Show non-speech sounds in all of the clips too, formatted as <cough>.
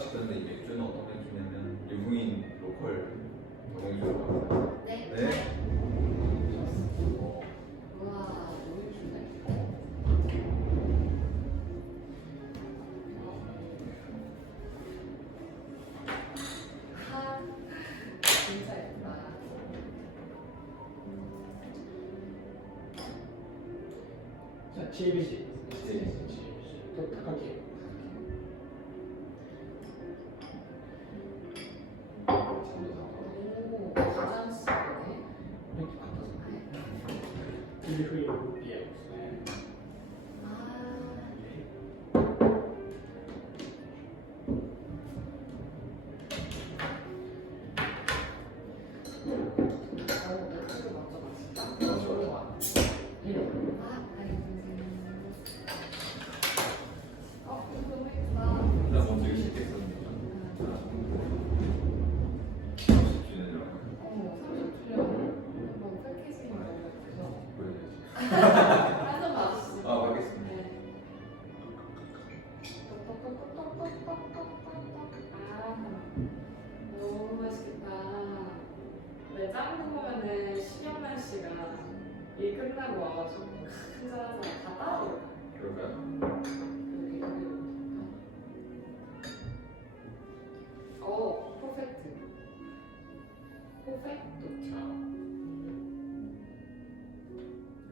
시켰는데 이 맥주는 어떤 맥주냐면 유부인 로컬 정맥주라고 네. 네. 와, 너무 예쁜데? 하, 진짜 예쁘다. 자, JBC. JBC. 또 타카키. 오, between 끝나고 와가지고 한잔 하자 다 따로 그럴까요? 여기 여기 어, 퍼펙트. 퍼펙트.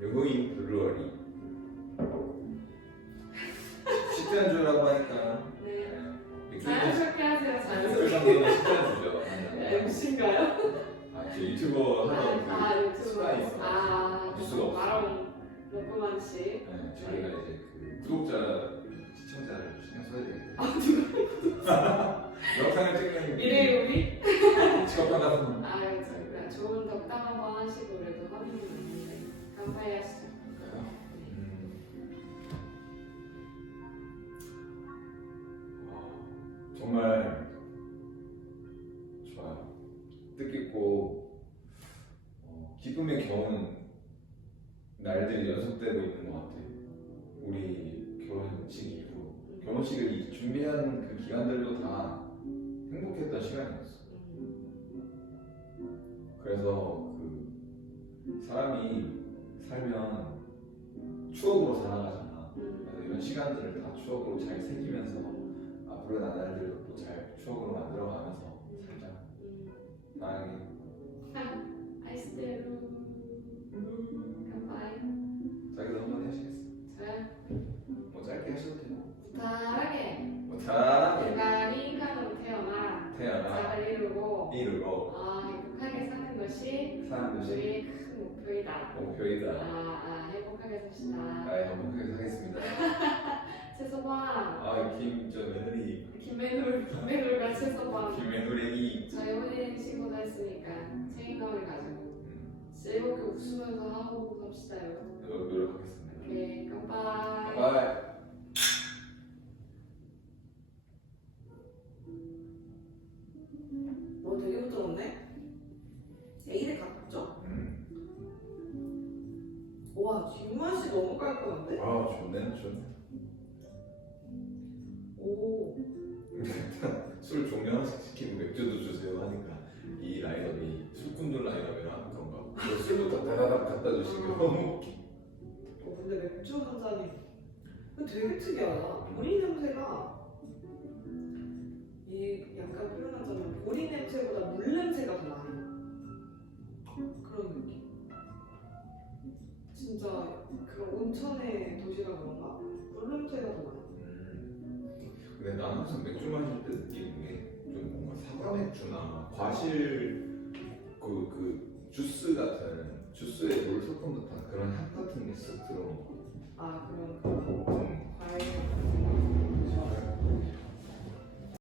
유부인 블루어리 식단주라고 분만씩. 네, 저희가 이제 그 구독자 시청자를 신경 써야 되겠다 아, 누가? <laughs> 영상을 찍는 미래 요리? 직업한 같은 아, 저희가 좋은 덕담 한번 하시고 그래도 게 있는데. 간파이 하시죠. 정말 좋아요. 뜻깊고 어, 기쁨의 겨우는 날들이 연속되고 있는 것 같아요. 우리 결혼식 이후 결혼식을 이- 준비한 그 기간들도 다 행복했던 시간이었어. 그래서 그 사람이 살면 추억으로 살아가잖아. 그래서 이런 시간들을 다 추억으로 잘 새기면서 앞으로 나날들도 또잘 추억으로 만들어가면서 살자. 사랑해. 뭐 잘하게 제가 인간으로 태어나. 태어나 잘 이루고. 이루고 아, 행복하게 사는 것이 사는 것이 우리의 큰 목표이다. 목표이다. 아, 아, 행복하게 삽시다. 아, 행복하게 살겠습니다. <laughs> 최소방, 아, 김저 며느리 김매놀, 김매놀과 최소방. 김며느리 저희 혼인 신고도 했으니까 책임감을 가지고 음, 즐겁게 웃으면서 하고 삽시다요. 노- 노력하겠습니다. 오케이, 깜빡. 바이. 부드럽네? 에이드 가깝죠? 음. 와 뒷맛이 너무 깔끔한데? 아, 좋네, 좋네. 오 <laughs> 술 하나씩 시키고 맥주도 주세요 하니까 이 라인업이 술꾼들 라인업이라 그런가 그 술부터 다다닥 갖다 주시고 너무 웃기 어, 근데 맥주 한 잔이 이거 되게 특이하다 보리 냄새가 이 약간 표현하자면 보리 냄새보다 물 냄새가 더 나요 그런 느낌 진짜 그런 온천의 도시라 그런가? 물 냄새가 더 나요 음. 근데 나는 항상 맥주 마실 때 느끼는 게좀 뭔가 사과 맥주나 과실 그, 그 주스 같은 주스에 물 섞은 듯한 그런 향 같은 게 쓱 들어오는 거 아 그런 그런 음. 과일